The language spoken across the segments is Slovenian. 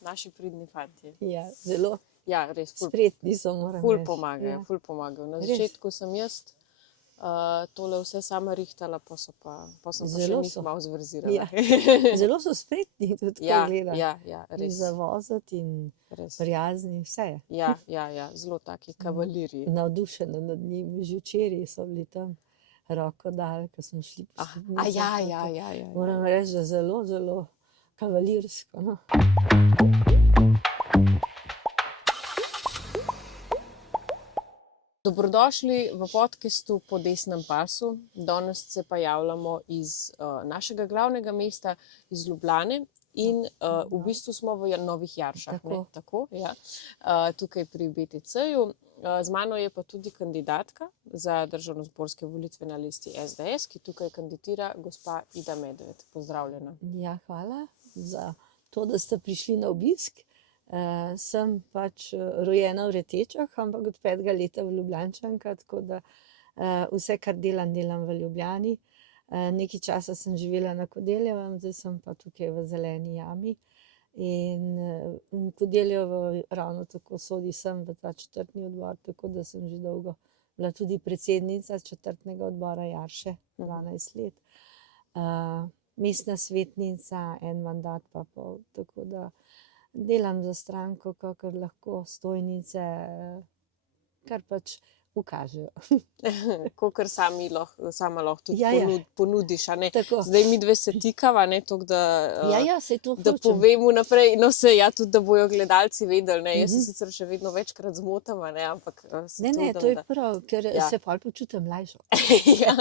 Naši pridni fantje. Ja, zelo Ja, res, spretni so, moram ful reči. pomagajo, Ja. ful pomagajo. Na Res. začetku sem jaz tole vse sama rihtala, pa sem pa še Zelo njih so. malo zverzirala. Ja. Zelo so spretni, tudi ko Ja, gledam. ja, In res. zavozati in Res. prijazni, vse je. Ja, zelo taki kavalirji. Navdušena nad njimi. Že včeraj so bili tam roko dali, ko smo šli po stopnicah. Ja. Moram reči, da zelo, zelo kavalirsko. No. Dobrodošli v podcastu Po desnem pasu. Danes se pa javljamo iz našega glavnega mesta, iz Ljubljane. In v bistvu smo v Novih Jaršah. Tako, ja. Tukaj pri BTC-ju. Z mano je pa tudi kandidatka za državnozborske volitve na listi SDS, ki tukaj kandidira gospa Ida Medved. Pozdravljena. Ja, hvala za to, da ste prišli na obisk. Sem pač rojena v Retečah, ampak od 5. leta v Ljubljančanka, tako da vse, kar delam v Ljubljani. Nekaj časa sem živela na Kodeljevem, zdaj sem pa tukaj v Zeleni jami. In Kodeljevo ravno tako sodi sem v ta četrtni odbor, tako da sem že dolgo bila tudi predsednica četrtnega odbora Jarše, 12 let. Mestna svetnica, en mandat pa pol, tako da delam za stranko, kakor lahko, stojnice, kar pač ukažejo. Kakor sama lahko tudi Ja. ponudiš, a ne? Tako. Zdaj midve se tikava, ne, toliko da, Ja, saj to da hočem. povem vnaprej, no se, ja, tudi da bojo gledalci vedeli, ne, jaz se sicer še vedno večkrat zmotam, ne, ampak se Ne, trudim, to je da... prav, ker Ja. se pol počutim mlajšo. Ja.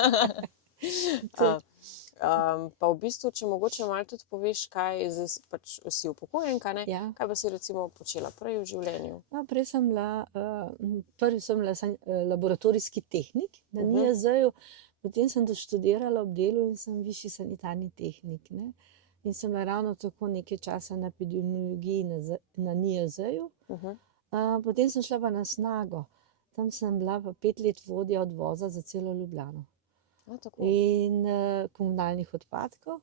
Pa v bistvu, če mogoče malo tudi poveš, kaj, zdaj pač si upokojenka, ne? Ja. Kaj pa si recimo počela prej v življenju? No, prej sem bila, prvi sem bila laboratorijski tehnik na NIJZ-ju, potem sem doštudirala ob delu in sem višji sanitarni tehnik, ne. In sem bila ravno tako nekaj časa na epidemiologiji na NIJZ-ju. Potem sem šla pa na Snago. Tam sem bila pa 5 let vodja odvoza za celo Ljubljano. In komunalnih odpadkov.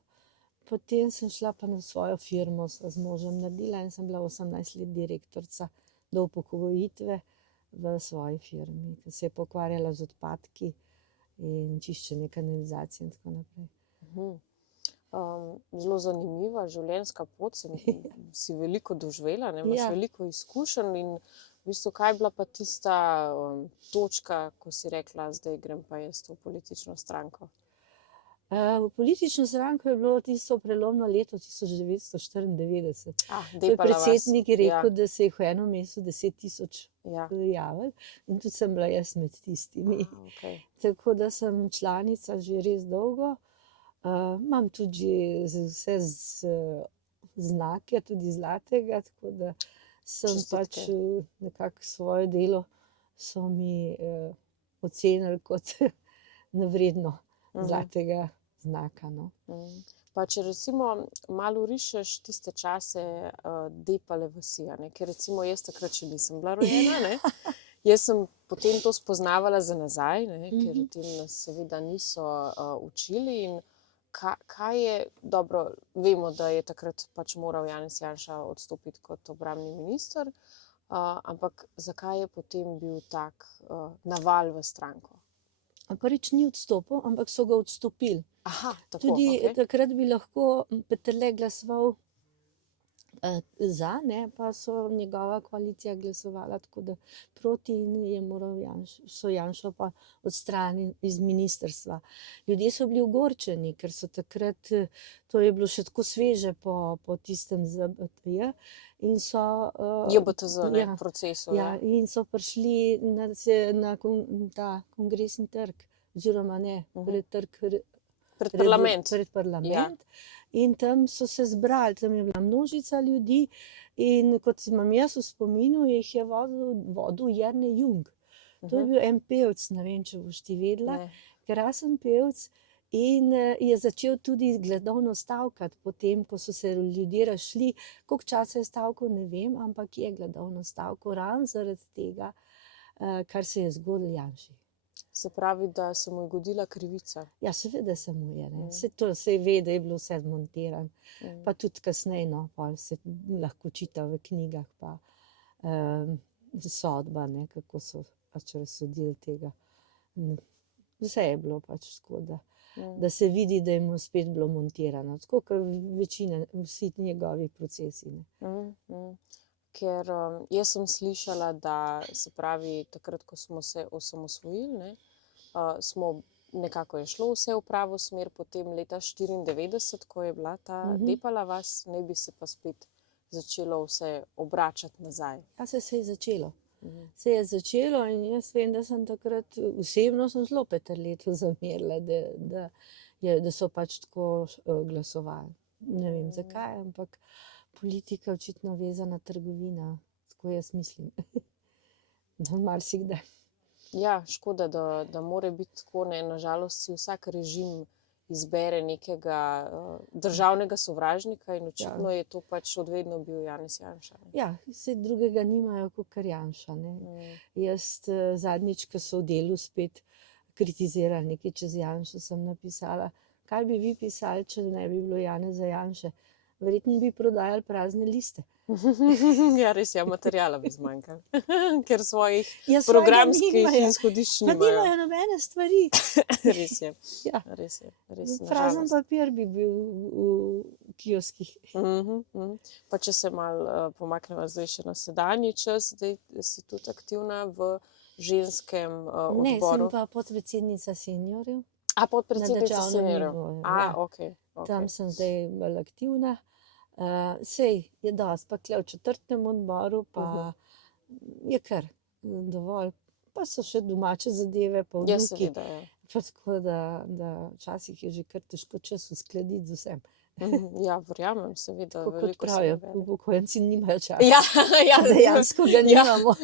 Potem sem šla pa na svojo firmo, sva z možem naredila in sem bila 18 let direktorica do upokojitve v svoji firmi, ki se je pokvarjala z odpadki in čiščenje kanalizacije in tako naprej. Zelo zanimiva življenjska pot, si veliko doživela, ne, imaš Ja. veliko izkušenj in v bistvu, kaj je bila pa tista točka, ko si rekla, zdaj grem pa jaz v politično stranko? V politično stranko je bilo tisto prelomno leto 1994. To je depala vas. predsednik rekel, Ja. da se je v enem mesecu 10.000 Ja. javili in tudi sem bila jaz med tistimi. Okay. Tako da sem članica že res dolgo. Imam tudi vse znake, tudi zlatega, tako da sem pač nekako svoje delo so mi ocenili kot nevredno zlatega znaka. No. Pa če recimo malo rišeš tiste čase Depale vasi, ne? Ker recimo jaz takrat še nisem bila rojena, ne? Jaz sem potem to spoznavala za nazaj, ne? Ker o tem nas seveda niso učili in kaj je, dobro, vemo, da je takrat pač moral Janez Janša odstopiti kot obrambni minister, ampak zakaj je potem bil tak naval v stranko? Prvič ni odstopil, ampak so ga odstopili. Tako, tudi okay. takrat bi lahko Peterle glasoval za, ne, pa so njegova koalicija glasovala tako da proti in je moral Janšo pa odstraniti iz ministrstva. Ljudje so bili ogorčeni, ker so takrat, to je bilo še tako sveže po tistem ZBTJ in so JBTZ, ne, ja, procesu. Ja, in so prišli na ta kongresni trg, oziroma ne, pred parlament. Ja. In tam so se zbrali, tam je bila množica ljudi in kot imam jaz v spominu, jih je vodil Jernej Jung. To je bil en pevec, ne vem, če boš ti vedela, krasen pevec in je začel tudi gladovno stavkati potem, ko so se ljudje razšli. Koliko časa je stavkal, ne vem, ampak je gladovno stavkal ravno zaradi tega, kar se je zgodilo Janši. Se pravi, da se mu je godila krivica. Ja, seveda se mu je. Mm. Se ve, da je bilo vse zmontirano. Mm. Pa tudi kasneje, no, pol se lahko čita v knjigah, pa sodba, ne, kako so pač razsodili tega. Vse je bilo pač tako, da se vidi, da je mu spet bilo montirano. Tako kot večina, vsi njegovi procesi. Ne. Ker jaz sem slišala, da se pravi, takrat, ko smo se osamosvojili, ne, smo nekako je šlo vse v pravo smer, potem leta 1994, ko je bila ta Depala vas, ne bi se pa spet začelo vse obračati nazaj. Ja, se je začelo. Se je začelo in jaz vem, da sem takrat osebno sem zelo Peterletu zamerila, da so pač tako glasovali. Ne vem zakaj, ampak politika očitno vezana trgovina, tako jaz mislim. Marsikdaj. Ja, škoda, da more biti tako, ne, nažalost si vsak režim izbere nekega državnega sovražnika in očitno je to pač odvedno bil Janez Janša. Ne. Ja, vse drugega nimajo kot Janša. Jaz zadnjič, ko so v Delu spet kritizirali nekaj čez Janšo, sem napisala, kaj bi vi pisali, če ne bi bilo Janeza Janše? Verjetno bi prodajali prazne liste. Ja, res je, materijala bi zmanjkalo, ker svojih Ja, programskih nimajo. izhodišč Pa nimajo. nimajo nobene stvari. Res je, Ja. res je. Prazen papir bi bil v kioskih. Pa če se malo pomaknemo zdaj še na sedanji čas, zdaj si tudi aktivna v ženskem Ne, odboru. sem pa podpredsednica seniorjev. Podpredsednica državnem seniorjev. nivoju, ja. Okej. Tam sem zdaj bolj aktivna. Sej je dosti, pa tule v četrtem odboru, pa je kar dovolj. Pa so še domače zadeve, pa Ja, vnuki. seveda, ja. Pa tako, da včasih je že kar težko čas uskladiti z vsem. Ja, verjamem, seveda. Tako kot veliko se pravijo, nabere. upokojenci nimajo časa. Ja, Dejansko ga nimamo.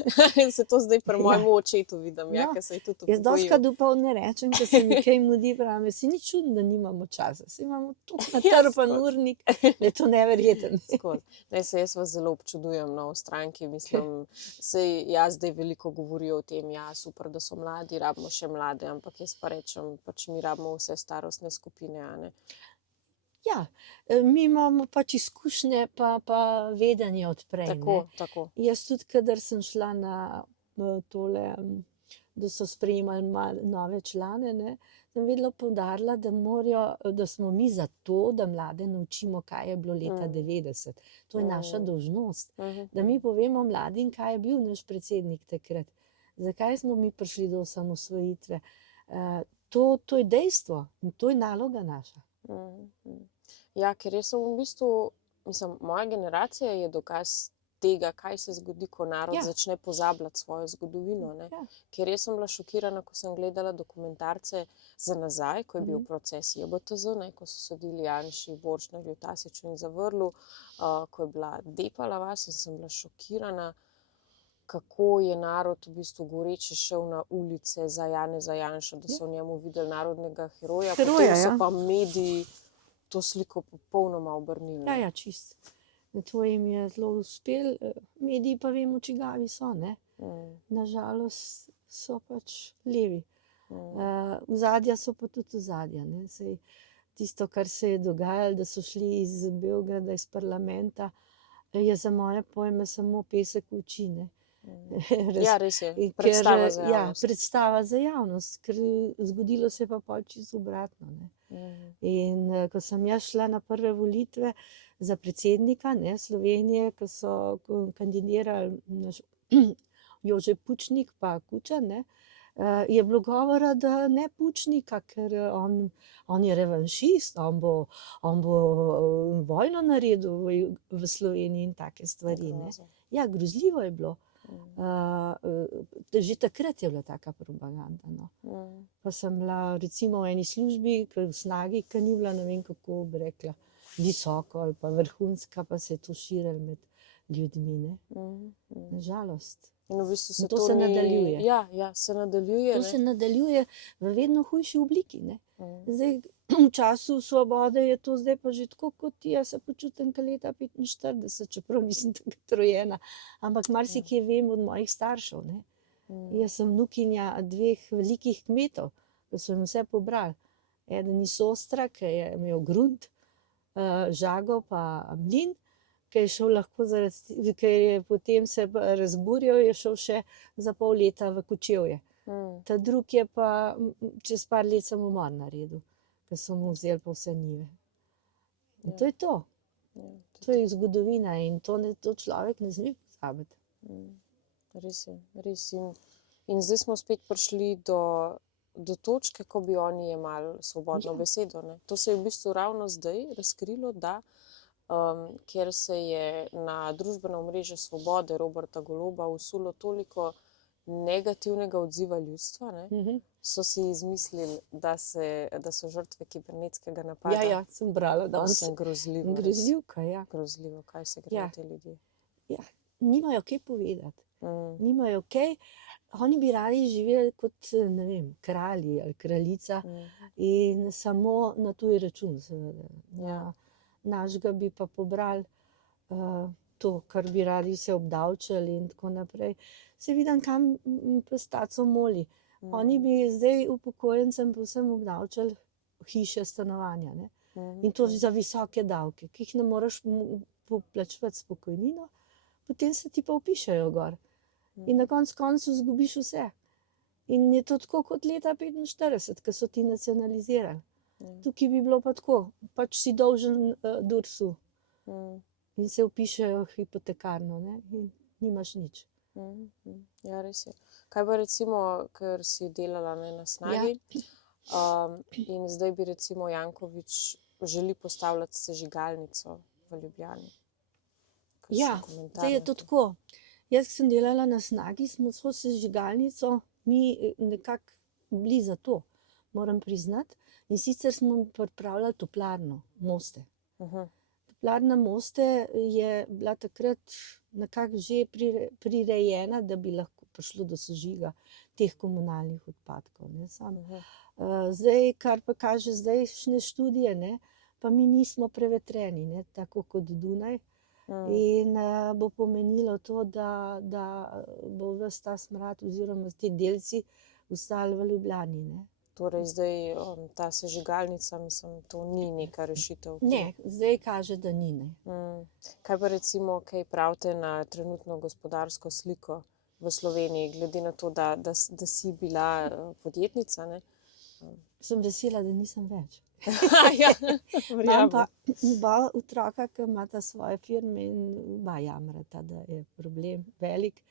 In se to zdaj pri mojemu očetu vidim, ja, No, ker se je tudi Jaz upokojil. dostikrat dopoldne rečem, ko se mi kaj mudi, pravim, si ni čudno, da nimamo časa. Saj imamo toliko natrpan skozi. urnik, da je to neverjetno. Skozi. Jaz vas zelo občudujem, no, v stranki, mislim, sej jaz zdaj veliko govorijo o tem, ja, super, da so mladi, rabimo še mlade, ampak jaz pa rečem, pač mi rabimo vse starostne skupine, a ne. Ja, mi imamo pač izkušnje, pa vedenje odprej. Tako. Jaz tudi, kadar sem šla na tole, da so sprejemali nove člane, ne, sem vedno poudarila, da smo mi za to, da mlade naučimo, kaj je bilo leta 90. To je naša dolžnost. Da mi povemo mladim, kaj je bil naš predsednik takrat. Zakaj smo mi prišli do osamosvojitve. To je dejstvo in to je naloga naša. Ja, ker jaz sem v bistvu, mislim, moja generacija je dokaz tega, kaj se zgodi, ko narod začne pozabljati svojo zgodovino. Ne? Ja. Ker jaz sem bila šokirana, ko sem gledala dokumentarce za nazaj, ko je bil proces JBTZ, ne, ko so sodili Janši, Borštnerju, Tasiću in Zavrlu, ko je bila Depala vas in sem bila šokirana, kako je narod v bistvu goreče šel na ulice za Janeza Janšo, da so v njemu videli narodnega heroja, potem so pa mediji to sliko popolnoma obrnili. Ja, čist. To jim je zelo uspel, mediji pa vemo, čigavi so, ne. Nažalost so pač levi. Ozadja so pa tudi ozadja, ne. Sej tisto, kar se je dogajalo, da so šli iz Beograda, iz parlamenta, je za moje pojme samo pesek v oči, ne. Ja, res je. Predstava za javnost. Ja, predstava za javnost, ker zgodilo se je pa pol čisto obratno, ne. In ko sem jaz šla na prve volitve za predsednika, ne, Slovenije, ko so kandidirali Jože Pučnik pa Kučan, ne, je bilo govora, da ne Pučnika, ker on je revanšist, on bo vojno naredil v Sloveniji in take stvari, ne. Ja, grozljivo je bilo. Že takrat je bila taka propaganda, no. Pa sem bila recimo v eni službi, v Snagi, ki ni bila, ne vem kako bi rekla, visoko ali pa vrhunska, pa se je to širilo med ljudmi, ne. Nažalost. In v bistvu In to se nadaljuje. Ja, se nadaljuje. To se nadaljuje v vedno hujši obliki, ne. Zdaj, v času svobode je to zdaj pa že tako, kot jaz se počutim kot leta 45, čeprav nisem takrat rojena. Ampak marsikaj vem od mojih staršev, ne. Jaz sem vnukinja 2 velikih kmetov, ki so jim vse pobrali. Eden iz Ostra, ki je imel grunt, žago pa mlin, ki je šel lahko ker je potem se razburjal, je šel še za pol leta v Kočevje. Ta drug je pa čez par let samomor naredil, ker so mu vzeli pa vse njive. In to je to. To je zgodovina in to človek ne sme pozabiti. Res je, res. In zdaj smo spet prišli do točke, ko bi oni jemali svobodno besedo. Ne? To se je v bistvu ravno zdaj razkrilo, da ker se je na družbeno omrežje Svobode Roberta Goloba usulo toliko negativnega odziva ljudstva, ne? So si izmislili, da so žrtve kibernetskega napada. Ja, sem brala danes. Grozljivo. Grozljivka, ja. Grozljivo, kaj se grejo te ljudje. Ja, nimajo kaj povedati. Nimajo kaj. Oni bi radi živeli kot, ne vem, kralji ali kraljica in samo na tuj račun, seveda. Ja. Našega bi pa pobrali to, kar bi radi se obdavčili in tako naprej. Se vidim, kam pestaco moli. Oni bi zdaj upokojencem povsem obdavčili hiše, stanovanja. Ne? In to za visoke davke, ki jih ne moreš poplačevati s pokojnino, potem se ti pa vpišejo gor. In na koncu izgubiš vse. In je to tako kot leta 1945, ko so ti nacionalizirali. Tukaj bi bilo pa tako, pač si dolžen Dursu in se vpišejo hipotekarno, ne? In nimaš nič. Ja, res je. Kaj pa recimo, ker si delala na Snagi, in zdaj bi recimo Janković želi postavljati sežigalnico v Ljubljani. Ja, zdaj je to tako. Jaz, ki sem delala na Snagi, smo s sežigalnico mi nekako bili za to, moram priznati. In sicer smo pripravljali toplarno Moste. Toplarna Moste je bila takrat nekako že prirejena, da bi lahko prišlo do sožiga teh komunalnih odpadkov. Ne, zdaj, kar pa kaže zdajšnje študije, ne, pa mi nismo prevetreni, ne, tako kot Dunaj. In bo pomenilo to, da bo ves ta smrad oziroma ti delci ostali v Ljubljani. Ne. Torej zdaj ta sežigalnica, mislim, to ni neka rešitev. Ne, zdaj kaže, da ni. Ne. Kaj pa recimo, kaj pravite na trenutno gospodarsko sliko v Sloveniji, glede na to, da si bila podjetnica? Ne? Sem vesela, da nisem več. Ja, imam pa oba otroka, ki imata svoje firme in oba jamrata, da je problem velik.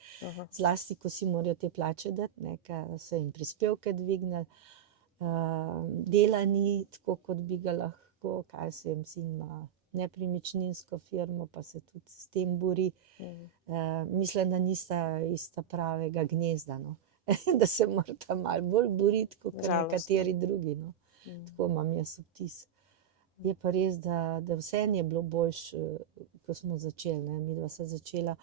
Zlasti, ko si morajo te plače dati, ne, ker so jim prispevke dvignili. Dela ni tako, kot bi ga lahko, kaj se jim sin ima nepremičninsko firmo, pa se tudi s tem bori. Mislim, da nista ista pravega gnezda, no. Da se morata malo bolj boriti, kot nekateri drugi. No. Tako imam jaz vtis. Je pa res, da vseeno je bilo boljše, ko smo začeli. Ne. Midva sva začela,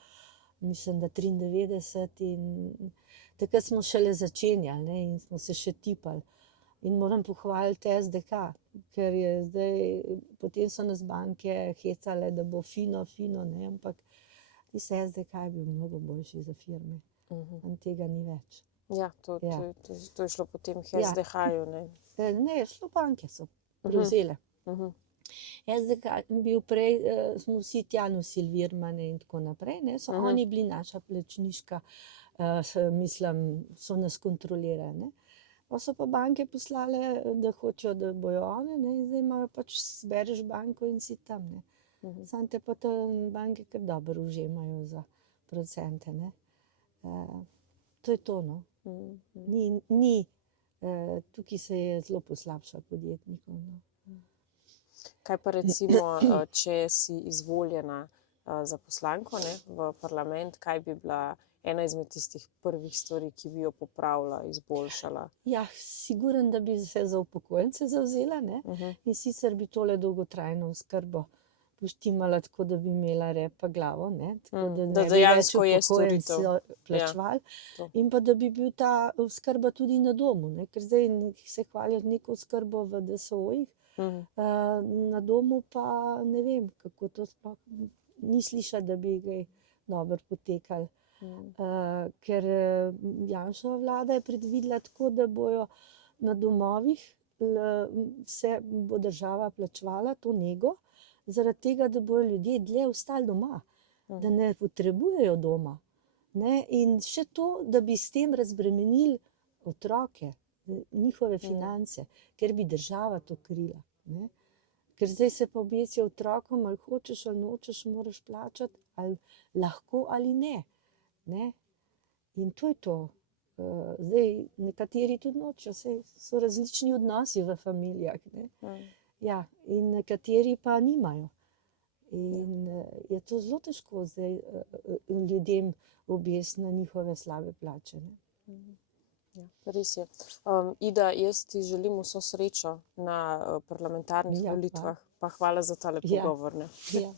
mislim, da 93 in takrat smo šele začenjali, ne, in smo se še tipali. In moram pohvaliti SDK, ker je zdaj, potem so nas banke hecale, da bo fino, ne, ampak tisti SDK je bil mnogo boljši za firme. In tega ni več. Ja, to je šlo potem k SDH-ju, ne? Ne, šlo banke so prevzele. SDK je bil prej, smo vsi tja nosili virmane in tako naprej, ne, so oni bili naša plačniška, mislim, so nas kontrolirali, ne. Pa so pa banke poslale, da hočejo, da bojo one, ne, in zdaj imajo pač, si zbereš banko in si tam, ne. Samo te pa te banke kar dobro užemajo za procente, ne. To je to, no. Tukaj se je zelo poslabšalo podjetnikom, no. Kaj pa recimo, če si izvoljena za poslanko, ne, v parlament, kaj bi bila ena izmed tistih prvih stvari, ki bi jo popravila, izboljšala? Ja, sigurno, da bi se za upokojence zavzela, ne, in sicer bi tole dolgotrajno oskrbo poštimala tako, da bi imela rep pa glavo, ne, tako da ne bi več upokojenci plačevali. In pa da bi bil ta oskrba tudi na domu, ne, ker zdaj se hvalijo neko oskrbo v DSO-jih, na domu pa ne vem, kako to sploh ni slišati, da bi kaj dobro potekali. ker Janševa vlada je predvidela tako, da bojo na domovih se bo država plačevala to nego, zaradi tega, da bojo ljudje dlje ostali doma, da ne potrebujejo doma. Ne? In še to, da bi s tem razbremenili otroke, njihove finance, ker bi država to krila. Ne? Ker zdaj se pa obesijo otrokom, ali hočeš ali nočeš, moraš plačati, ali lahko ali ne. Ne? In to je to. Zdaj nekateri tudi nočejo, so različni odnosi v familijah. Ne? Ja, in nekateri pa nimajo. In je to zelo težko zdaj ljudem obesti na njihove slabe plače. Ne? Ja, res je. Ida, jaz ti želim vso srečo na parlamentarnih volitvah, pa hvala za tale pogovor. Ne? Ja.